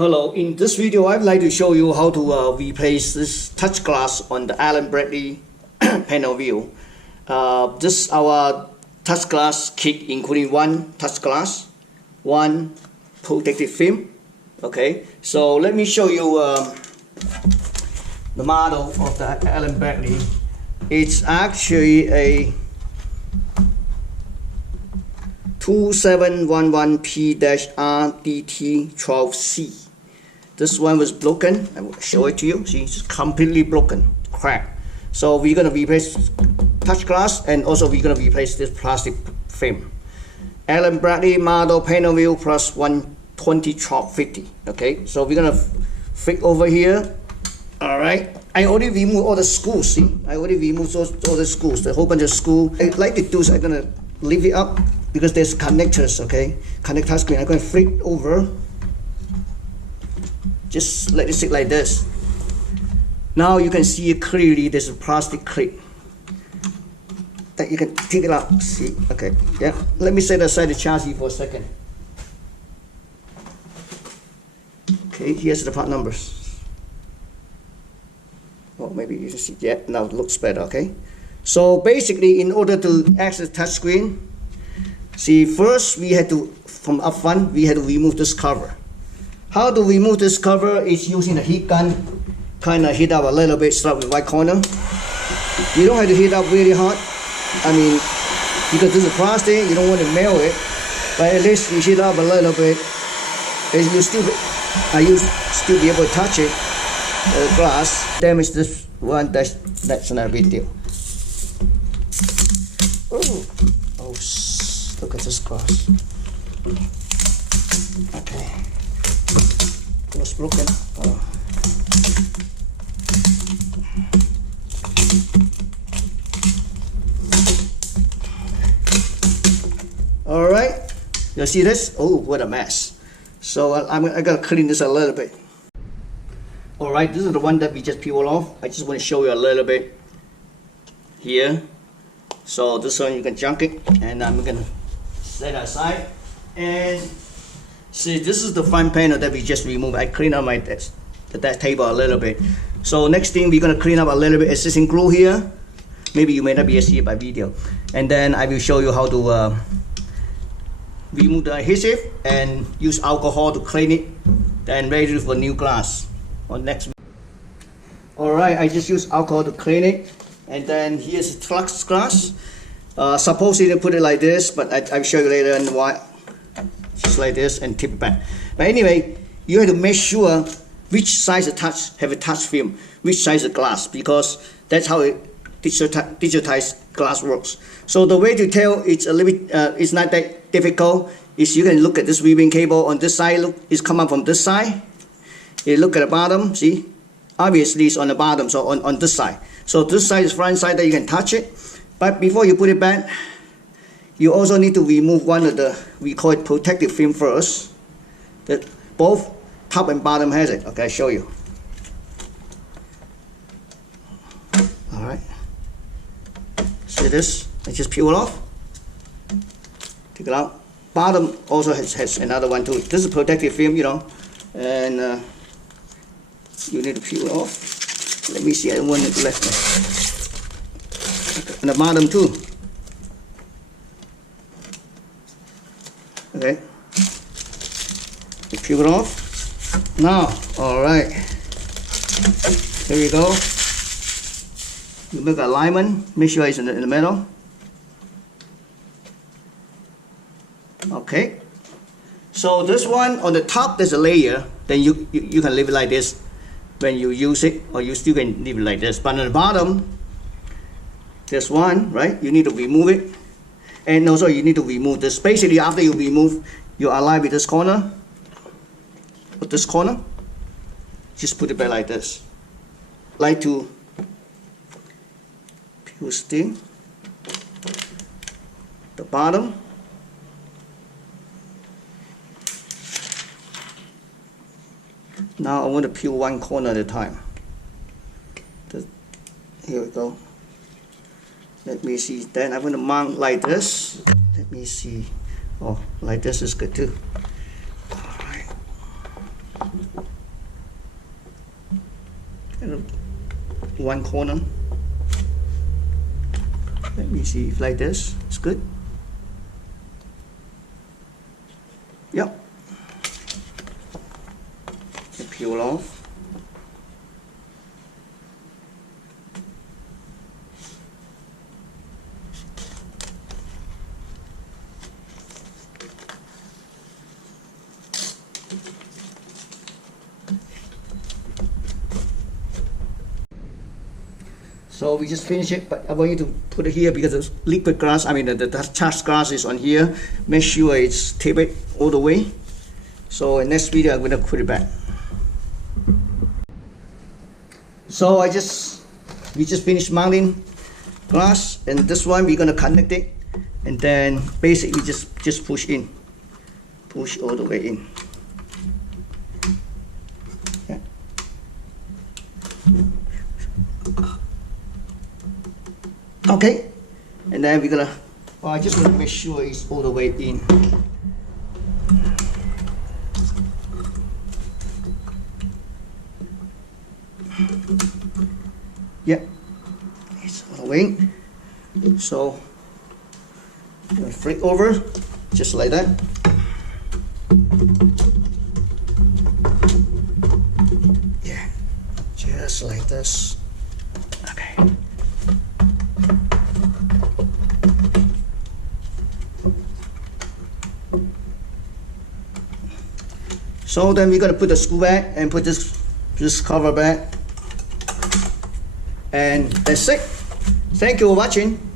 Hello, in this video I'd like to show you how to replace this touch glass on the Allen Bradley PanelView. This is our touch glass kit, including one touch glass, one protective film. Okay, so let me show you the model of the Allen Bradley. It's actually a 2711P-RDT12C. This one was broken. I will show it to you. See, it's completely broken, cracked. So we're gonna replace touch glass, and also we're gonna replace this plastic frame. Allen Bradley model PanelView Plus 120-50. Okay, so we're gonna flick over here. All right. I already removed all the screws. See, I already removed all the screws. The whole bunch of screws. I'd like to do is I'm gonna leave it up because there's connectors. Okay, connector screen. I'm gonna flick over. Just let it sit like this. Now you can see clearly there's a plastic clip that you can take it out. See, okay, yeah. Let me set aside the chassis for a second. Okay, here's the part numbers. Well, maybe you can see, yeah, now it looks better, okay? So basically, in order to access touch screen, see, first we had to, from up front, we had to remove this cover. How to remove this cover is using a heat gun, kind of heat up a little bit, start with right corner. You don't have to heat up really hot. I mean, because this is plastic, you don't want to melt it, but at least you heat up a little bit, and you still be able to touch it. Glass. Damage this one, that's not a big deal. Oh, look at this glass. Okay. It was broken. Oh. All right. You see this? Oh, what a mess. So I gotta clean this a little bit. All right, this is the one that we just peeled off. I just want to show you a little bit here. So this one you can junk it, and I'm gonna set it aside. And see, this is the front panel that we just removed. I cleaned up my that table a little bit. So next thing we're gonna clean up a little bit assisting glue here. Maybe you may not be able to see it by video. And then I will show you how to remove the adhesive and use alcohol to clean it. Then ready for new glass. On next. All right, I just use alcohol to clean it, and then here's the touch glass. Suppose you can put it like this, but I'll show you later on why. Just like this and tip it back. But anyway, you have to make sure which size of touch have a touch film, which size of glass, because that's how it digitized glass works. So the way to tell it's a little bit, it's not that difficult. Is you can look at this weaving cable on this side. Look, it's coming from this side. You look at the bottom, see? Obviously it's on the bottom, so on this side. So this side is front side that you can touch it. But before you put it back, you also need to remove one of the, we call it protective film first. That both top and bottom has it. Okay, I'll show you. All right. See this? I just peel it off. Take it out. Bottom also has another one too. This is protective film, you know. And you need to peel it off. Let me see, I want it left. And the bottom too. Okay. You peel it off. Now, all right. Here we go. You make an alignment. Make sure it's in the middle. Okay. So this one on the top, there's a layer. Then you can leave it like this when you use it, or you still can leave it like this. But on the bottom, there's one, right? You need to remove it, and also you need to remove this. Basically, after you remove, you align with this corner. With this corner, just put it back like this. Like to peel still the bottom. Now I want to peel one corner at a time. Here we go. Let me see. Then I'm going to mount like this. Let me see. Oh, like this is good too. All right. one corner. Let me see if like this, it's good. Yep. Peel off. So we just finished it, but I want you to put it here because the liquid glass, I mean the charged glass is on here. Make sure it's taped all the way. So in next video, I'm going to put it back. So we just finished mounting glass, and this one we're going to connect it, and then basically just push in, push all the way in. Yeah. Okay, and then we're gonna, well, I just want to make sure it's all the way in. Yeah, it's all the way in. So, I'm gonna flip over, just like that. Yeah, just like this. Okay. So then we're going to put the screw back and put this cover back, and that's it. Thank you for watching.